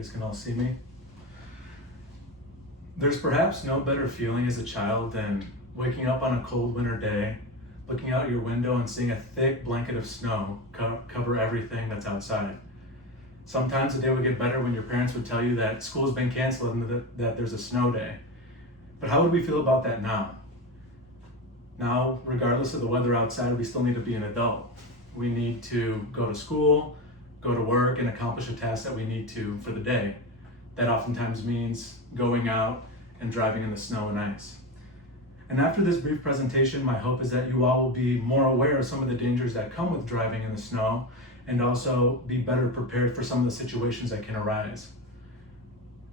guys can all see me. There's perhaps no better feeling as a child than waking up on a cold winter day, looking out your window and seeing a thick blanket of snow cover everything that's outside. Sometimes the day would get better when your parents would tell you that school's been canceled and that there's a snow day. But how would we feel about that now? Now, regardless of the weather outside, we still need to be an adult. We need to go to school, go to work, and accomplish a task that we need to for the day. That oftentimes means going out and driving in the snow and ice. And after this brief presentation, my hope is that you all will be more aware of some of the dangers that come with driving in the snow and also be better prepared for some of the situations that can arise.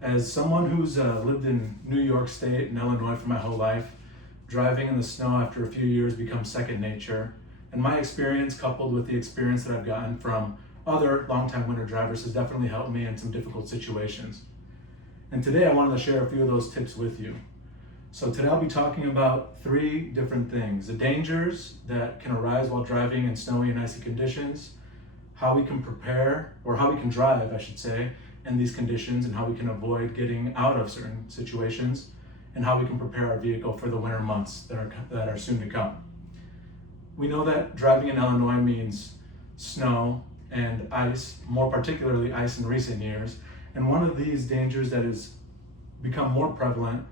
As someone who's lived in New York State and Illinois for my whole life, driving in the snow after a few years becomes second nature. And my experience, coupled with the experience that I've gotten from other longtime winter drivers, has definitely helped me in some difficult situations. And today I wanted to share a few of those tips with you. So today I'll be talking about 3 different things: the dangers that can arise while driving in snowy and icy conditions, how we can prepare, or how we can drive, I should say, in these conditions, and how we can avoid getting out of certain situations, and how we can prepare our vehicle for the winter months that are soon to come. We know that driving in Illinois means snow and ice, more particularly ice in recent years. And one of these dangers that has become more prevalent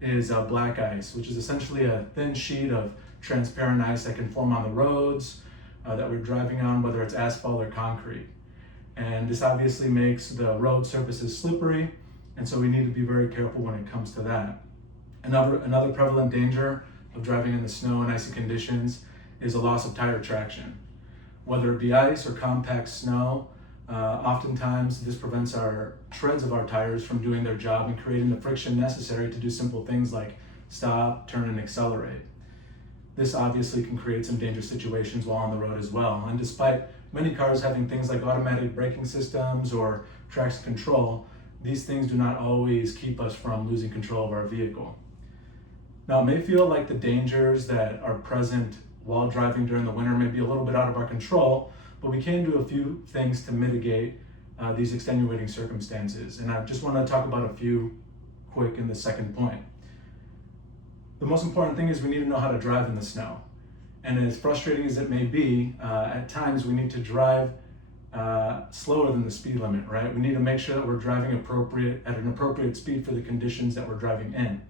is black ice, which is essentially a thin sheet of transparent ice that can form on the roads that we're driving on, whether it's asphalt or concrete. And this obviously makes the road surfaces slippery, and so we need to be very careful when it comes to that. Another prevalent danger of driving in the snow and icy conditions is a loss of tire traction. Whether it be ice or compact snow, oftentimes this prevents our treads of our tires from doing their job and creating the friction necessary to do simple things like stop, turn, and accelerate. This obviously can create some dangerous situations while on the road as well. And despite many cars having things like automatic braking systems or traction control, these things do not always keep us from losing control of our vehicle. Now, it may feel like the dangers that are present while driving during the winter may be a little bit out of our control, but we can do a few things to mitigate these extenuating circumstances. And I just want to talk about a few quick in the second point. The most important thing is we need to know how to drive in the snow. And as frustrating as it may be, at times we need to drive slower than the speed limit, right? We need to make sure that we're driving at an appropriate speed for the conditions that we're driving in.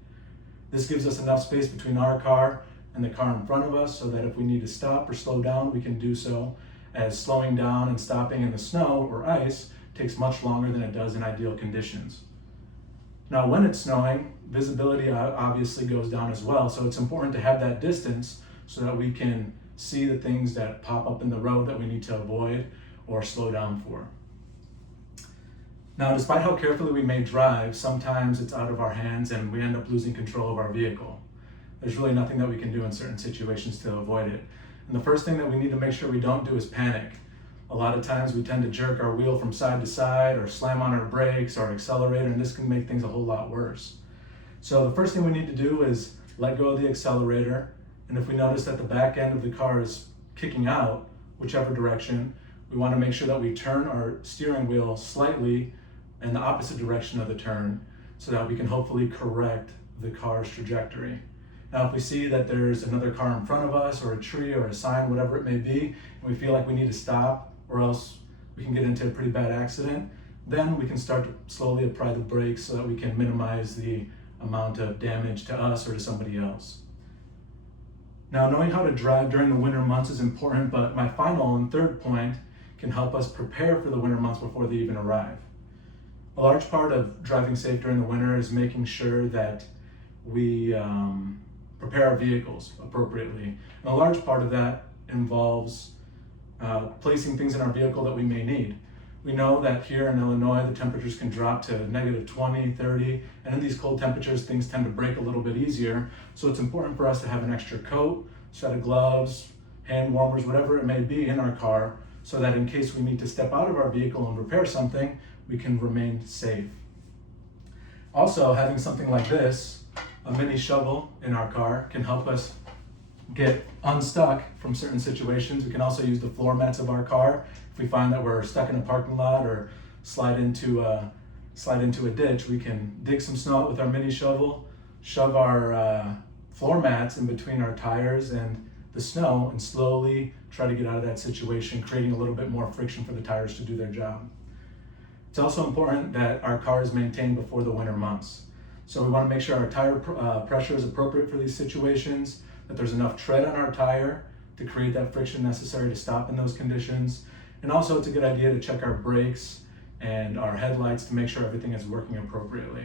This gives us enough space between our car and the car in front of us so that if we need to stop or slow down, we can do so, as slowing down and stopping in the snow or ice takes much longer than it does in ideal conditions. Now, when it's snowing, visibility obviously goes down as well, so it's important to have that distance so that we can see the things that pop up in the road that we need to avoid or slow down for. Now, despite how carefully we may drive, sometimes it's out of our hands and we end up losing control of our vehicle. There's really nothing that we can do in certain situations to avoid it. And the first thing that we need to make sure we don't do is panic. A lot of times we tend to jerk our wheel from side to side or slam on our brakes or accelerator, and this can make things a whole lot worse. So the first thing we need to do is let go of the accelerator. And if we notice that the back end of the car is kicking out, whichever direction, we want to make sure that we turn our steering wheel slightly in the opposite direction of the turn so that we can hopefully correct the car's trajectory. Now, if we see that there's another car in front of us or a tree or a sign, whatever it may be, and we feel like we need to stop or else we can get into a pretty bad accident, then we can start to slowly apply the brakes so that we can minimize the amount of damage to us or to somebody else. Now, knowing how to drive during the winter months is important, but my final and third point can help us prepare for the winter months before they even arrive. A large part of driving safe during the winter is making sure that we prepare our vehicles appropriately. And a large part of that involves placing things in our vehicle that we may need. We know that here in Illinois, the temperatures can drop to negative 20, 30, and in these cold temperatures, things tend to break a little bit easier. So it's important for us to have an extra coat, set of gloves, hand warmers, whatever it may be in our car, so that in case we need to step out of our vehicle and repair something, we can remain safe. Also, having something like this, a mini shovel in our car, can help us get unstuck from certain situations. We can also use the floor mats of our car if we find that we're stuck in a parking lot or slide into slide into a ditch, we can dig some snow out with our mini shovel, shove our floor mats in between our tires and the snow, and slowly try to get out of that situation, creating a little bit more friction for the tires to do their job. It's also important that our car is maintained before the winter months. So we want to make sure our tire pressure is appropriate for these situations, that there's enough tread on our tire to create that friction necessary to stop in those conditions. And also it's a good idea to check our brakes and our headlights to make sure everything is working appropriately.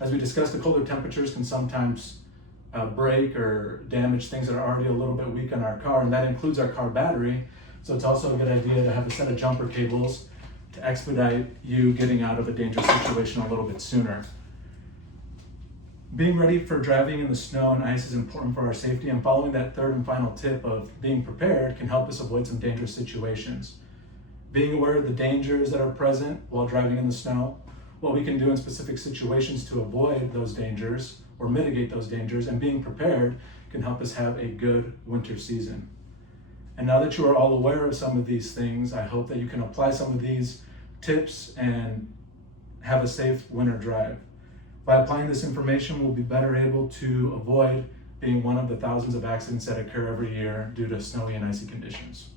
As we discussed, the colder temperatures can sometimes break or damage things that are already a little bit weak on our car, and that includes our car battery. So it's also a good idea to have a set of jumper cables to expedite you getting out of a dangerous situation a little bit sooner. Being ready for driving in the snow and ice is important for our safety, and following that third and final tip of being prepared can help us avoid some dangerous situations. Being aware of the dangers that are present while driving in the snow, what we can do in specific situations to avoid those dangers or mitigate those dangers, and being prepared can help us have a good winter season. And now that you are all aware of some of these things, I hope that you can apply some of these tips and have a safe winter drive. By applying this information, we'll be better able to avoid being one of the thousands of accidents that occur every year due to snowy and icy conditions.